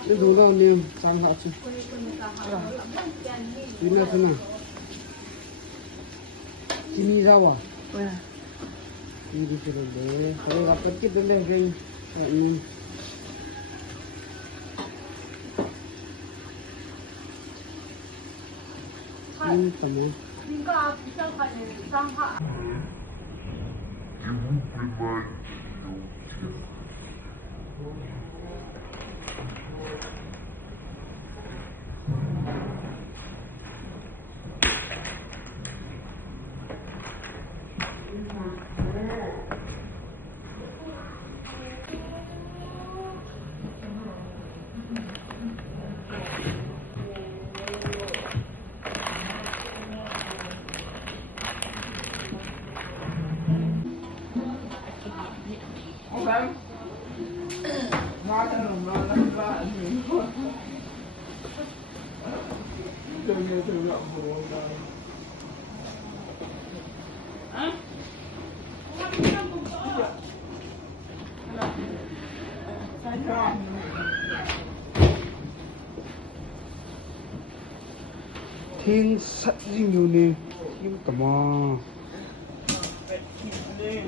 Ini dulu ni sama aja. Ini sana. Ini Jawa. Ini sudah deh. Kalau dapat kita dah gay. Ini. Ini kamu. Thiên sạch gì nhiều nè, nhưng tầm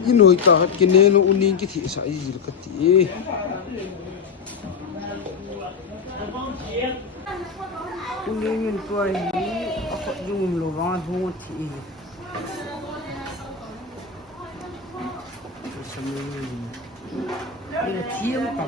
cái nồi cả cái này nó unin cái thịt sạch gì cái thịt unin mình coi họ dùng lò vàng thô thịt đây là chiên cả